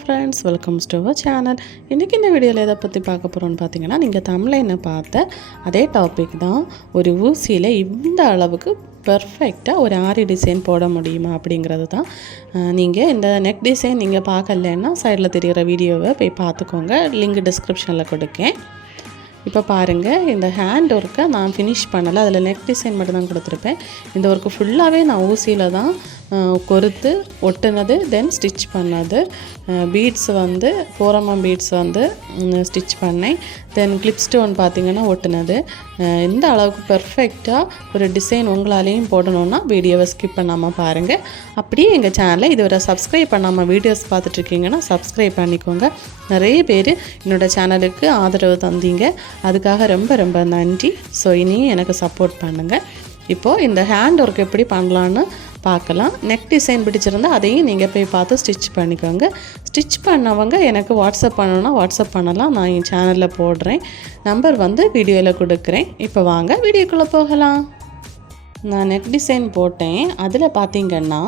Friends welcome to our channel இன்றைக்கி இந்த வீடியோவில் எதை பற்றி பார்க்க போகிறோம்னு பார்த்தீங்கன்னா நீங்கள் தமிழைன்னு பார்த்த அதே டாபிக் தான் ஒரு ஊசியில் இந்த அளவுக்கு பெர்ஃபெக்டாக ஒரு ஆரி டிசைன் போட முடியுமா அப்படிங்கிறது தான். நீங்கள் இந்த நெக் டிசைன் நீங்கள் பார்க்கலன்னா சைடில் தெரிகிற வீடியோவை போய் பார்த்துக்கோங்க. லிங்க் டிஸ்கிரிப்ஷனில் கொடுக்கேன். இப்போ பாருங்கள் இந்த ஹேண்ட் ஒர்க்கை நான் ஃபினிஷ் பண்ணலை. அதில் நெக் டிசைன் மட்டும் தான் கொடுத்துருப்பேன். இந்த ஒர்க்கு ஃபுல்லாகவே நான் ஊசியில் தான் கொறுத்து ஒட்டுனது தென் ஸ்டிச் பண்ணது. பீட்ஸ் வந்து போரமா பீட்ஸ் mm வந்து ஸ்டிச் பண்ணேன். தென் கிளிப் ஸ்டோன் பார்த்திங்கன்னா ஒட்டுனது இந்த அளவுக்கு பெர்ஃபெக்டாக ஒரு டிசைன் உங்களாலேயும் போடணுன்னா வீடியோவை ஸ்கிப் பண்ணாமல் பாருங்கள் அப்படியே எங்கள் சேனலை இதுவரை சப்ஸ்கிரைப் பண்ணாமல் வீடியோஸ் பார்த்துட்ருக்கீங்கன்னா சப்ஸ்கிரைப் பண்ணிக்கோங்க. நிறைய பேர் என்னோடய சேனலுக்கு ஆதரவு தந்தீங்க. அதுக்காக ரொம்ப ரொம்ப நன்றி. ஸோ இனியும் எனக்கு சப்போர்ட் பண்ணுங்கள் இப்போது இந்த ஹேண்ட் ஒர்க் எப்படி பண்ணலான்னு பார்க்கலாம். நெக் டிசைன் பிடிச்சிருந்தா அதையும் நீங்கள் போய் பார்த்து ஸ்டிச் பண்ணிக்கோங்க. ஸ்டிச் பண்ணவங்க எனக்கு வாட்ஸ்அப் பண்ணணும்னா வாட்ஸ்அப் பண்ணலாம். நான் என் சேனலில் போடுறேன். நம்பர் வந்து வீடியோவில் கொடுக்குறேன். இப்போ வாங்க வீடியோக்குள்ளே போகலாம். நான் நெக் டிசைன் போட்டேன். அதில் பார்த்தீங்கன்னா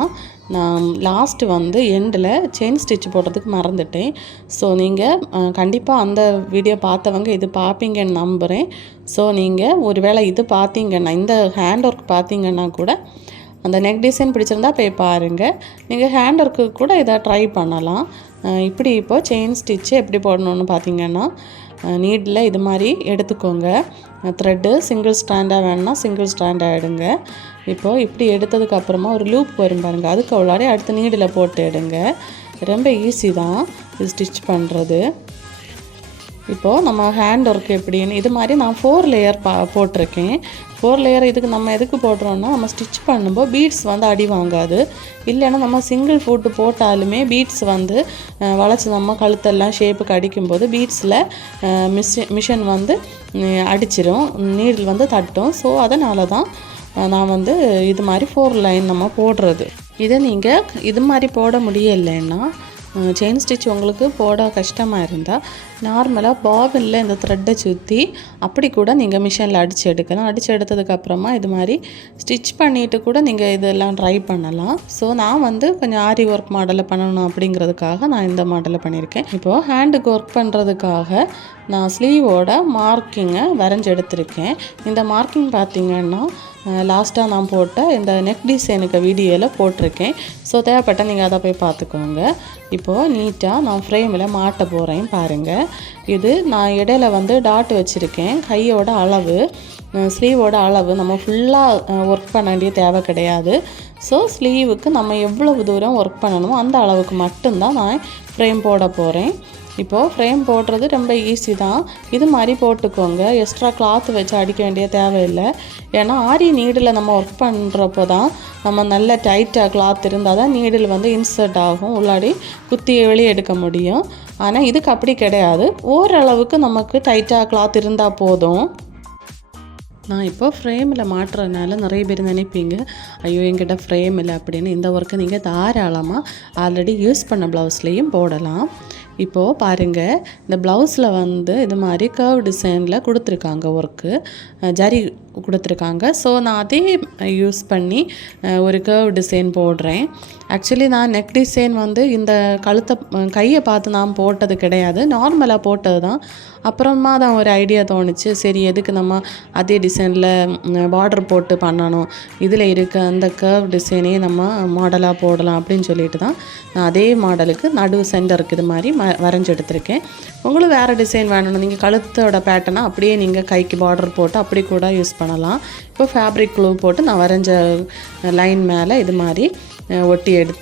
நான் லாஸ்ட்டு வந்து எண்டில் செயின் ஸ்டிச் போடுறதுக்கு மறந்துட்டேன். ஸோ நீங்கள் கண்டிப்பாக அந்த வீடியோ பார்த்தவங்க இது பார்ப்பீங்கன்னு நம்புகிறேன் ஸோ நீங்கள் ஒருவேளை இது பார்த்தீங்கன்னா இந்த ஹேண்ட் ஒர்க் பார்த்தீங்கன்னா கூட அந்த நெக் டிசைன் பிடிச்சிருந்தா போய் பாருங்கள் நீங்கள் ஹேண்ட் ஒர்க்கு கூட இதை ட்ரை பண்ணலாம். இப்படி இப்போ செயின் ஸ்டிச்சு எப்படி போடணுன்னு பார்த்தீங்கன்னா நீடில் இது மாதிரி எடுத்துக்கோங்க. த்ரெட்டு சிங்கிள் ஸ்டாண்டாக வேணும்னா சிங்கிள் ஸ்டாண்டாக எடுங்க இப்போது இப்படி எடுத்ததுக்கு அப்புறமா ஒரு லூப் வரும் பாருங்கள் அதுக்கு உள்ளாடி அடுத்த நீடில் போட்டு எடுங்க. ரொம்ப ஈஸி தான். இது ஸ்டிச் பண்ணுறது இப்போது நம்ம ஹேண்ட் ஒர்க் எப்படின்னு இது மாதிரி நான் ஃபோர் லேயர் பா போட்டிருக்கேன். ஃபோர் லேயர் இதுக்கு நம்ம எதுக்கு போடுறோன்னா நம்ம ஸ்டிச் பண்ணும்போது பீட்ஸ் வந்து அடி வாங்காது. இல்லைன்னா நம்ம சிங்கிள் ஃபுட்டு போட்டாலுமே பீட்ஸ் வந்து வளைச்சி நம்ம கழுத்தெல்லாம் ஷேப்புக்கு அடிக்கும்போது பீட்ஸில் மிஷின் மிஷின் வந்து அடிச்சிரும். நீடில் வந்து தட்டும். ஸோ அதனால தான் நான் வந்து இது மாதிரி ஃபோர் லைன் நம்ம போடுறது. இதை நீங்கள் இது மாதிரி போட முடியலைன்னா செயின் ஸ்டிச் உங்களுக்கு போட கஷ்டமாக இருந்தால் நார்மலாக பாபினில் இந்த த்ரெட்டை சுற்றி அப்படி கூட நீங்கள் மிஷினில் அடித்து எடுக்கலாம். அடித்து எடுத்ததுக்கப்புறமா இது மாதிரி ஸ்டிச் பண்ணிவிட்டு கூட நீங்கள் இதெல்லாம் ட்ரை பண்ணலாம். ஸோ நான் வந்து கொஞ்சம் ஆரி ஒர்க் மாடலில் பண்ணணும் அப்படிங்கிறதுக்காக நான் இந்த மாடலில் பண்ணியிருக்கேன். இப்போது ஹேண்டுக்கு ஒர்க் பண்ணுறதுக்காக நான் ஸ்லீவோட மார்க்கிங்கை வரைஞ்சி எடுத்திருக்கேன். இந்த மார்க்கிங் பார்த்தீங்கன்னா லாஸ்ட்டாக நான் போட்ட இந்த நெக் டிசைனுக்கு வீடியோவில் போட்டிருக்கேன். ஸோ தேவைப்பட்ட நீங்கள் அதை போய் பார்த்துக்கோங்க. இப்போது நீட்டாக நான் ஃப்ரேமில் மாட்ட போகிறேன் பாருங்கள் இது நான் இடையில வந்து டாட் வச்சுருக்கேன். கையோட அளவு ஸ்லீவோட அளவு நம்ம ஃபுல்லாக ஒர்க் பண்ண வேண்டிய தேவை கிடையாது. ஸோ ஸ்லீவுக்கு நம்ம எவ்வளவு தூரம் ஒர்க் பண்ணணுமோ அந்த அளவுக்கு மட்டும்தான் நான் ஃப்ரேம் போட போகிறேன் இப்போது ஃப்ரேம் போடுறது ரொம்ப ஈஸி தான். இது மாதிரி போட்டுக்கோங்க. எக்ஸ்ட்ரா கிளாத் வச்சு அடிக்க வேண்டிய தேவையில்லை. ஏன்னா ஆரி நீடில் நம்ம ஒர்க் பண்ணுறப்போ தான் நம்ம நல்ல டைட்டாக கிளாத் இருந்தால் தான் நீடில் வந்து இன்சர்ட் ஆகும். உள்ளாடி குத்தி வெளியே எடுக்க முடியும். ஆனால் இதுக்கு அப்படி கிடையாது. ஓரளவுக்கு நமக்கு டைட்டாக கிளாத் இருந்தால் போதும். நான் இப்போ ஃப்ரேமில் மாட்டுறதுனால நிறைய பேர் நினைப்பீங்க ஐயோ என்கிட்ட ஃப்ரேம் இல்லை அப்படின்னு. இந்த ஒர்க்கை நீங்கள் தாராளமாக ஆல்ரெடி யூஸ் பண்ண ப்ளவுஸ்லேயும் போடலாம். இப்போது பாருங்கள் இந்த ப்ளவுஸில் வந்து இது மாதிரி கர்வ் டிசைனில் கொடுத்துருக்காங்க ஒர்க்கு ஜரி கொடுத்துருக்காங்க. ஸோ நான் அதே யூஸ் பண்ணி ஒரு கர்வ் டிசைன் போடுறேன். ஆக்சுவலி நான் நெக் டிசைன் வந்து இந்த கழுத்தை கையை பார்த்து நான் போட்டது கிடையாது. நார்மலாக போட்டது தான். அப்புறமா தான் ஒரு ஐடியா தோணுச்சு. சரி எதுக்கு நம்ம அதே டிசைனில் பார்டர் போட்டு பண்ணணும்? இதில் இருக்க அந்த கர்வ் டிசைனே நம்ம மாடலாக போடலாம் அப்படின்னு சொல்லிட்டு தான் நான் அதே மாடலுக்கு நடு சென்டருக்கு இது மாதிரி ம வரைஞ்சி எடுத்திருக்கேன். உங்களுக்கு வேறு டிசைன் வேணும் நீங்கள் கழுத்தோட பேட்டர்னை அப்படியே நீங்கள் கைக்கு பார்டர் போட்டு அப்படி கூட யூஸ் பண்ணலாம். இப்போ ஃபேப்ரிக் க்ளூ போட்டு நான் வரைஞ்ச லைன் மேலே இது மாதிரி ஒட்டி எடு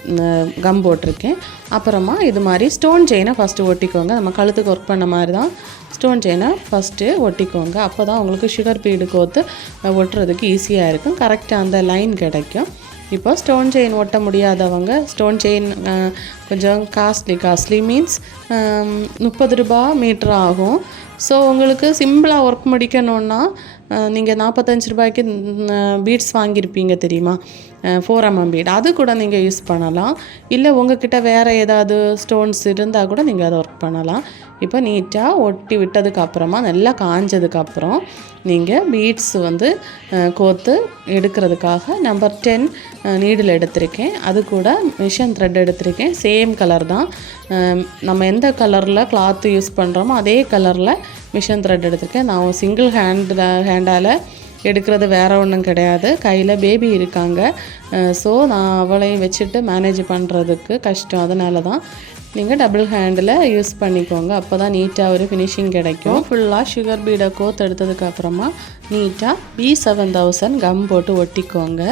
கம் போட்டிருக்கேன். அப்புறமா இது மாதிரி ஸ்டோன் செயினை ஃபஸ்ட்டு ஒட்டிக்கோங்க. நம்ம கழுத்துக்கு ஒர்க் பண்ண மாதிரி தான் ஸ்டோன் செயினை ஃபஸ்ட்டு ஒட்டிக்கோங்க. அப்போ தான் உங்களுக்கு சுகர் பீடு கோத்து ஒட்டுறதுக்கு ஈஸியாக இருக்கும். கரெக்டாக அந்த லைன் கிடைக்கும். இப்போ ஸ்டோன் செயின் ஒட்ட முடியாதவங்க ஸ்டோன் செயின் கொஞ்சம் காஸ்ட்லி காஸ்ட்லி மீன்ஸ் முப்பது ரூபா மீட்டர் ஆகும். ஸோ உங்களுக்கு சிம்பிளாக ஒர்க் முடிக்கணுன்னா நீங்கள் நாற்பத்தஞ்சு ரூபாய்க்கு பீட்ஸ் வாங்கியிருப்பீங்க தெரியுமா? ஃபோர் எம்எம் பீட் அது கூட நீங்கள் யூஸ் பண்ணலாம். இல்லை உங்ககிட்ட வேறு ஏதாவது ஸ்டோன்ஸ் இருந்தால் கூட நீங்கள் அதை ஒர்க் பண்ணலாம். இப்போ நீட்டாக ஒட்டி விட்டதுக்கு அப்புறமா நல்லா காஞ்சதுக்கப்புறம் நீங்கள் பீட்ஸ் வந்து கோத்து எடுக்கிறதுக்காக நம்பர் டென் நீடில் எடுத்திருக்கேன். அது கூட மிஷன் த்ரெட் எடுத்திருக்கேன். சேம் கலர் தான். நம்ம எந்த கலரில் கிளாத்து யூஸ் பண்ணுறோமோ அதே கலரில் மிஷன் த்ரெட் எடுத்திருக்கேன். நான் சிங்கிள் ஹேண்டில் ஹேண்டால் எடுக்கிறது வேறு ஒன்றும் கிடையாது. கையில் பேபி இருக்காங்க. ஸோ நான் அவளையும் வச்சுட்டு மேனேஜ் பண்ணுறதுக்கு கஷ்டம். அதனால தான் நீங்கள் டபுள் ஹேண்டில் யூஸ் பண்ணிக்கோங்க. அப்போ தான் நீட்டாக ஒரு ஃபினிஷிங் கிடைக்கும். ஃபுல்லாக சுகர் பீடை கோத்து நீட்டாக பி செவன் தௌசண்ட் கம் போட்டு ஒட்டிக்கோங்க.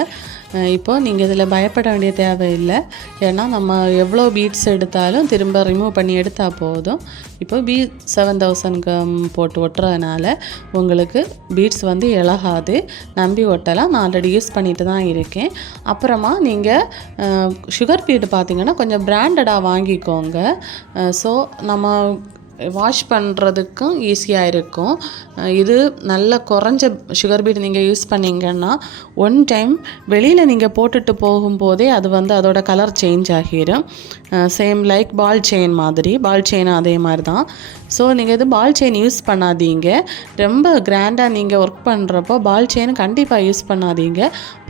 இப்போது நீங்கள் இதில் பயப்பட வேண்டிய தேவையில்லை. ஏன்னா நம்ம எவ்வளோ பீட்ஸ் எடுத்தாலும் திரும்ப ரிமூவ் பண்ணி எடுத்தால் போதும். இப்போ பீ செவன் தௌசண்ட்க்கு போட்டு ஒட்டுறதுனால உங்களுக்கு பீட்ஸ் வந்து இழகாது நம்பி ஒட்டலாம். நான் ஆல்ரெடி யூஸ் பண்ணிட்டு தான் இருக்கேன். அப்புறமா நீங்கள் சுகர் பீடு பார்த்தீங்கன்னா கொஞ்சம் பிராண்டடாக வாங்கிக்கோங்க. ஸோ நம்ம வாஷ் பண்ணுறதுக்கும் ஈஸியாக இருக்கும். இது நல்ல குறைஞ்ச சுகர் பீட் நீங்கள் யூஸ் பண்ணிங்கன்னா ஒன் டைம் வெளியில் நீங்கள் போட்டுட்டு போகும்போதே அது வந்து அதோட கலர் சேஞ்ச் ஆகிடும் சேம் லைக் பால் செயின் மாதிரி. பால் செயினும் அதே மாதிரி தான் ஸோ நீங்கள் இது பால் செயின் யூஸ் பண்ணாதீங்க. ரொம்ப கிராண்டாக நீங்கள் ஒர்க் பண்ணுறப்போ பால் செயின் கண்டிப்பாக யூஸ் பண்ணாதீங்க.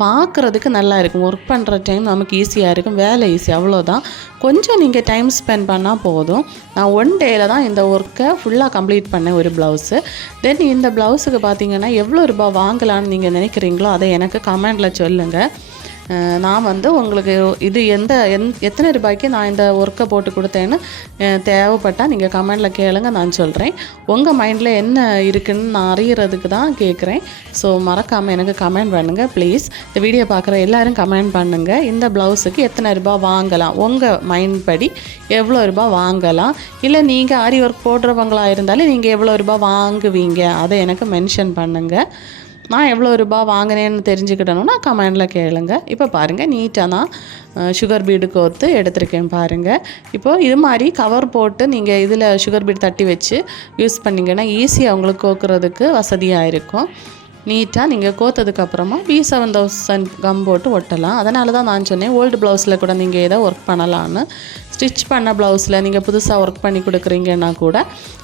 பார்க்குறதுக்கு நல்லா இருக்கும். ஒர்க் பண்ணுற டைம் நமக்கு ஈஸியாக இருக்கும். வேலை ஈஸி அவ்வளோதான் கொஞ்சம் நீங்கள் டைம் ஸ்பெண்ட் பண்ணால் போதும். நான் ஒன் டேயில் தான் இந்த ஒர்க்கை ஃபுல்லாக கம்ப்ளீட் பண்ணேன் ஒரு ப்ளவுஸு தென் இந்த ப்ளவுஸுக்கு பார்த்தீங்கன்னா எவ்வளோ ரூபாய் வாங்கலாம்னு நீங்கள் நினைக்கிறீங்களோ அதை எனக்கு கமெண்டில் சொல்லுங்கள் நான் வந்து உங்களுக்கு இது எந்த எந் எத்தனை ரூபாய்க்கு நான் இந்த ஒர்க்கை போட்டு கொடுத்தேன்னு தேவைப்பட்டால் நீங்கள் கமெண்டில் கேளுங்க நான் சொல்கிறேன் உங்கள் மைண்டில் என்ன இருக்குன்னு நான் அறியறதுக்கு தான் கேட்குறேன் ஸோ மறக்காமல் எனக்கு கமெண்ட் பண்ணுங்கள் ப்ளீஸ் இந்த வீடியோ பார்க்குற எல்லோரும் கமெண்ட் பண்ணுங்கள் இந்த ப்ளவுஸுக்கு எத்தனை ரூபாய் வாங்கலாம்? உங்கள் மைண்ட் படி எவ்வளோ ரூபாய் வாங்கலாம்? இல்லை நீங்கள் ஆரி ஒர்க் போடுறவங்களா இருந்தாலும் நீங்கள் எவ்வளோ ரூபாய் வாங்குவீங்க? அதை எனக்கு மென்ஷன் பண்ணுங்கள் நான் எவ்வளோ ரூபாய் வாங்கினேன்னு தெரிஞ்சுக்கிட்டணும்னா கமெண்டில் கேளுங்க. இப்போ பாருங்கள் நீட்டாக நான் சுகர் பீடு கோர்த்து எடுத்திருக்கேன் பாருங்கள் இப்போது இது மாதிரி கவர் போட்டு நீங்கள் இதில் சுகர் பீடு தட்டி வச்சு யூஸ் பண்ணிங்கன்னா ஈஸியாக உங்களுக்கு கோக்குறதுக்கு வசதியாக இருக்கும். நீட்டாக நீங்கள் கோத்ததுக்கப்புறமா பி செவன் தௌசண்ட் கம் போட்டு ஒட்டலாம். அதனால தான் நான் சொன்னேன் ஓல்டு ப்ளவுஸில் கூட நீங்கள் எதை ஒர்க் பண்ணலான்னு ஸ்டிச் பண்ண ப்ளவுஸில் நீங்கள் புதுசாக ஒர்க் பண்ணி கொடுக்குறீங்கன்னா கூட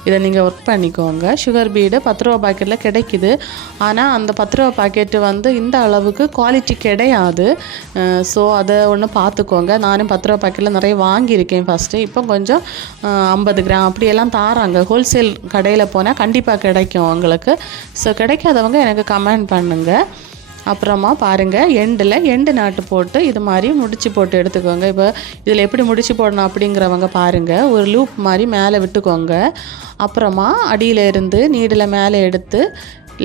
இதை நீங்கள் ஒர்க் பண்ணிக்கோங்க. சுகர் பீடு பத்து ரூபா பாக்கெட்டில் கிடைக்குது. ஆனால் அந்த பத்து ரூபா பாக்கெட்டு வந்து இந்த அளவுக்கு குவாலிட்டி கிடையாது. ஸோ அதை ஒன்று பார்த்துக்கோங்க. நானும் பத்து ரூபா பாக்கெட்டில் நிறைய வாங்கியிருக்கேன் ஃபஸ்ட்டு இப்போ கொஞ்சம் ஐம்பது கிராம் அப்படியெல்லாம் தாராங்க. ஹோல்சேல் கடையில் போனால் கண்டிப்பாக கிடைக்கும் உங்களுக்கு ஸோ கிடைக்காதவங்க எனக்கு கமெண்ட் பண்ணுங்கள் அப்புறமா பாருங்கள் எண்டில் எண்டு நாட்டு போட்டு இது மாதிரி முடிச்சு போட்டு எடுத்துக்கோங்க. இப்போ இதில் எப்படி முடிச்சு போடணும் அப்படிங்கிறவங்க பாருங்கள் ஒரு லூப் மாதிரி மேலே விட்டுக்கோங்க. அப்புறமா அடியில இருந்து நீடில் மேலே எடுத்து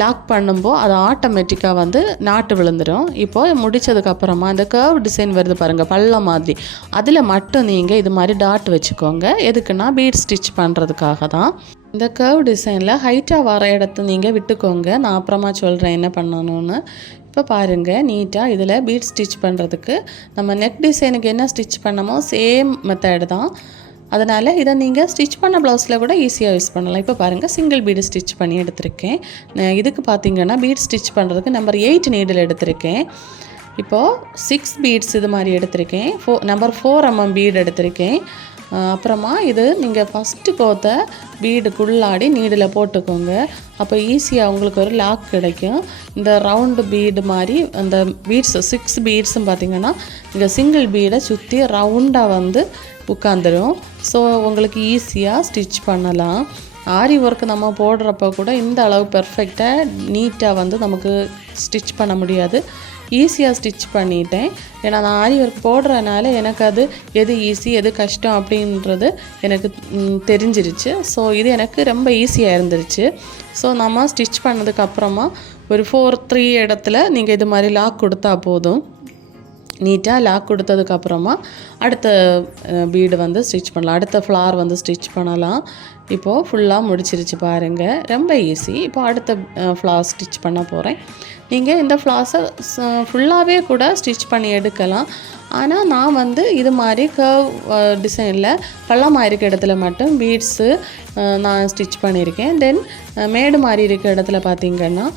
லாக் பண்ணும்போது அது ஆட்டோமேட்டிக்காக வந்து நாட்டு விழுந்துடும் இப்போது முடிச்சதுக்கப்புறமா இந்த கர்வ் டிசைன் வருது பாருங்கள் பள்ளம் மாதிரி. அதில் மட்டும் நீங்கள் இது மாதிரி டாட் வச்சுக்கோங்க. எதுக்குன்னா பீட் ஸ்டிச் பண்ணுறதுக்காக தான். இந்த கர்வ் டிசைனில் ஹைட்டாக வர இடத்த நீங்கள் விட்டுக்கோங்க. நான் அப்புறமா சொல்கிறேன் என்ன பண்ணணும்னு. இப்போ பாருங்கள் நீட்டாக இதில் பீட் ஸ்டிச் பண்ணுறதுக்கு நம்ம நெக் டிசைனுக்கு என்ன ஸ்டிச் பண்ணமோ சேம் மெத்தேடு தான். அதனால் இதை நீங்கள் ஸ்டிச் பண்ண ப்ளவுஸில் கூட ஈஸியாக யூஸ் பண்ணலாம். இப்போ பாருங்கள் சிங்கிள் பீடு ஸ்டிச் பண்ணி எடுத்திருக்கேன். இதுக்கு பார்த்தீங்கன்னா பீட் ஸ்டிச் பண்ணுறதுக்கு நம்பர் எயிட் நீடில் எடுத்திருக்கேன். இப்போது சிக்ஸ் பீட்ஸ் இது மாதிரி எடுத்திருக்கேன். ஃபோ நம்பர் ஃபோர் எம்எம் பீட் எடுத்திருக்கேன். அப்புறமா இது நீங்கள் ஃபஸ்ட்டு கோத்த பீடுக்குள்ளாடி நீடில் போட்டுக்கோங்க. அப்போ ஈஸியாக உங்களுக்கு ஒரு லாக் கிடைக்கும். இந்த ரவுண்டு பீடு மாதிரி அந்த பீட்ஸ் சிக்ஸ் பீட்ஸும் பார்த்தீங்கன்னா இங்கே சிங்கிள் பீடை சுற்றி ரவுண்டாக வந்து உட்காந்துரும் ஸோ உங்களுக்கு ஈஸியாக ஸ்டிச் பண்ணலாம். ஆரி ஒர்க் நம்ம போடுறப்ப கூட இந்த அளவு பெர்ஃபெக்டாக நீட்டாக வந்து நமக்கு ஸ்டிச் பண்ண முடியாது. ஈஸியாக ஸ்டிச் பண்ணிட்டேன். ஏன்னா நான் ஆரி ஒர்க் போடுறதுனால எனக்கு அது எது ஈஸி எது கஷ்டம் அப்படின்றது எனக்கு தெரிஞ்சிருச்சு. ஸோ இது எனக்கு ரொம்ப ஈஸியாக இருந்துருச்சு. ஸோ நம்ம ஸ்டிச் பண்ணதுக்கப்புறமா ஒரு ஃபோர் த்ரீ இடத்துல நீங்கள் இது மாதிரி லாக் கொடுத்தா போதும். நீட்டாக லாக் கொடுத்ததுக்கப்புறமா அடுத்த பீடு வந்து ஸ்டிச் பண்ணலாம். அடுத்த ஃப்ளார் வந்து ஸ்டிச் பண்ணலாம். இப்போது ஃபுல்லாக முடிச்சிருச்சு பாருங்கள் ரொம்ப ஈஸி இப்போ அடுத்த ஃப்ளார் ஸ்டிச் பண்ண போகிறேன் நீங்கள் இந்த ஃப்ளார்ஸை ஃபுல்லாகவே கூட ஸ்டிச் பண்ணி எடுக்கலாம். ஆனால் நான் வந்து இது மாதிரி கர்வ் டிசைனில் பள்ளமாக இருக்க இடத்துல மட்டும் பீட்ஸு நான் ஸ்டிச் பண்ணியிருக்கேன். தென் மேடு மாதிரி இருக்க இடத்துல பார்த்தீங்கன்னா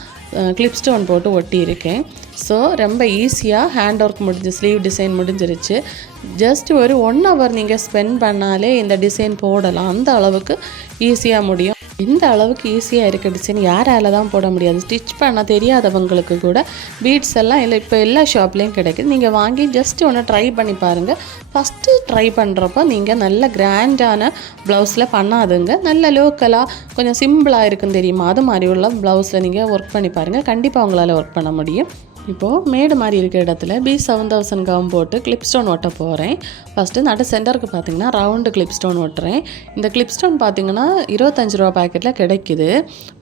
கிளிப் ஸ்டோன் போட்டு ஒட்டியிருக்கேன். ஸோ ரொம்ப ஈஸியாக ஹேண்ட் ஒர்க் முடிஞ்சு ஸ்லீவ் டிசைன் முடிஞ்சிருச்சு. ஜஸ்ட் ஒரு ஒன் ஹவர் நீங்கள் ஸ்பெண்ட் பண்ணாலே இந்த டிசைன் போடலாம். அந்த அளவுக்கு ஈஸியாக முடியும். இந்த அளவுக்கு ஈஸியாக இருக்க டிசைன் யாரால தான் போட முடியாது. ஸ்டிச் பண்ண தெரியாதவங்களுக்கு கூட பீட்ஸ் எல்லாம் இல்லை இப்போ எல்லா ஷாப்லேயும் கிடைக்குது. நீங்கள் வாங்கி ஜஸ்ட் ஒன்று ட்ரை பண்ணி பாருங்கள் ஃபஸ்ட்டு ட்ரை பண்ணுறப்போ நீங்கள் நல்ல கிராண்டான ப்ளவுஸில் பண்ணாதுங்க. நல்ல லோக்கலாக கொஞ்சம் சிம்பிளாக இருக்குன்னு தெரியுமா? அது மாதிரி உள்ள ப்ளவுஸில் நீங்கள் ஒர்க் பண்ணி பாருங்கள் கண்டிப்பாக உங்களால் ஒர்க் பண்ண முடியும். இப்போது மேடு மாதிரி இருக்கிற இடத்துல பி செவன் தௌசண்ட் கம் போட்டு கிளிப் ஸ்டோன் ஒட்ட போகிறேன் ஃபஸ்ட்டு நடு சென்டருக்கு பார்த்தீங்கன்னா ரவுண்டு கிளிப் ஸ்டோன் ஒட்டுறேன் இந்த கிளிப் ஸ்டோன் பார்த்தீங்கன்னா இருபத்தஞ்சு ரூபா பாக்கெட்டில் கிடைக்குது.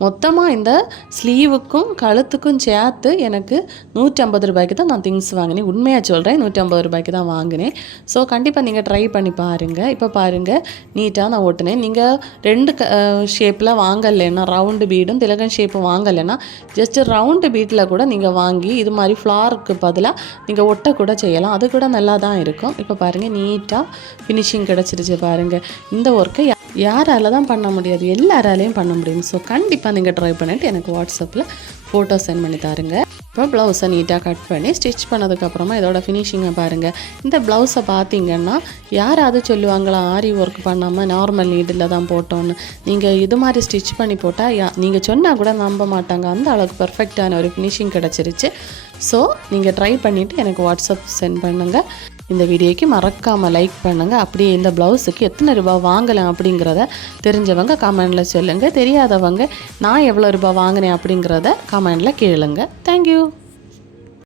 மொத்தமாக இந்த ஸ்லீவுக்கும் கழுத்துக்கும் சேர்த்து எனக்கு நூற்றி ஐம்பது ரூபாய்க்கு தான் நான் திங்ஸ் வாங்கினேன். உண்மையாக சொல்கிறேன் நூற்றி ஐம்பது ரூபாய்க்கு தான் வாங்கினேன். ஸோ கண்டிப்பாக நீங்கள் ட்ரை பண்ணி பாருங்கள் இப்போ பாருங்கள் நீட்டாக நான் ஓட்டினேன். நீங்கள் ரெண்டு க ஷேப்பில் வாங்கலைன்னா ரவுண்டு பீடும் திலகன் ஷேப்பும் வாங்கலைன்னா ஜஸ்ட் ரவுண்டு பீட்டில் கூட நீங்கள் வாங்கி இது மாதிரி ஃப்ளாருக்கு பதிலாக நீங்கள் ஒட்டை கூட செய்யலாம். அது கூட நல்லா தான் இருக்கும். இப்போ பாருங்கள் நீட்டாக ஃபினிஷிங் கிடச்சிருச்சு பாருங்கள் இந்த ஒர்க்கை யாரால தான் பண்ண முடியாது. எல்லாராலையும் பண்ண முடியும். ஸோ கண்டிப்பாக நீங்கள் ட்ரை பண்ணிவிட்டு எனக்கு வாட்ஸ்அப்பில் ஃபோட்டோ சென்ட் பண்ணி தாருங்க. இப்போ ப்ளவுஸை நீட்டாக கட் பண்ணி ஸ்டிச் பண்ணதுக்கப்புறமா இதோட ஃபினிஷிங்கை பாருங்கள் இந்த ப்ளவுஸை பார்த்தீங்கன்னா யாராவது சொல்லுவாங்களா ஆரி ஒர்க் பண்ணாமல் நார்மல் நீடில் தான் போட்டோன்னு நீங்கள் இது மாதிரி ஸ்டிச் பண்ணி போட்டால் நீங்கள் சொன்னால் கூட நம்ப மாட்டாங்க. அந்த அளவுக்கு பர்ஃபெக்டான ஒரு ஃபினிஷிங் கிடச்சிருச்சு. ஸோ நீங்கள் ட்ரை பண்ணிவிட்டு எனக்கு வாட்ஸ்அப் சென்ட் பண்ணுங்கள் இந்த வீடியோக்கு மறக்காமல் லைக் பண்ணுங்கள் அப்படியே இந்த ப்ளவுஸுக்கு எத்தனை ரூபாய் வாங்கலாம் அப்படிங்கிறத தெரிஞ்சவங்க கமெண்டில் சொல்லுங்கள் தெரியாதவங்க நான் எவ்வளோ ரூபாய் வாங்கினேன் அப்படிங்கிறத கமெண்டில் கேளுங்க. தேங்க்யூ